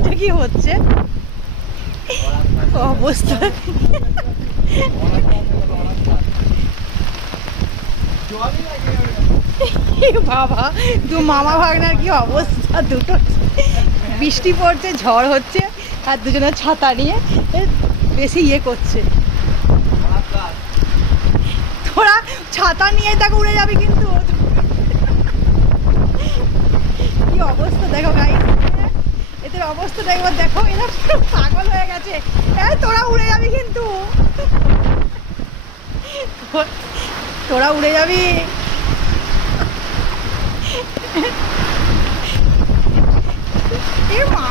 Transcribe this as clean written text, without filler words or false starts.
এটা কি হচ্ছে অবস্থা? বাবা দু মামা ভাগনার কি অবস্থা, দুটো বৃষ্টি পড়ছে, ঝড় হচ্ছে, আর দুজনের ছাতা নিয়ে বেশি ইয়ে করছে। তোরা ছাতা নিয়ে তাকে উড়ে যাবি কিন্তু। কি অবস্থা দেখো গাই, এদের অবস্থা দেখো, দেখো এরা পাগল হয়ে গেছে। তোরা উড়ে যাবি কিন্তু, তোরা উড়ে যাবি। এ মা,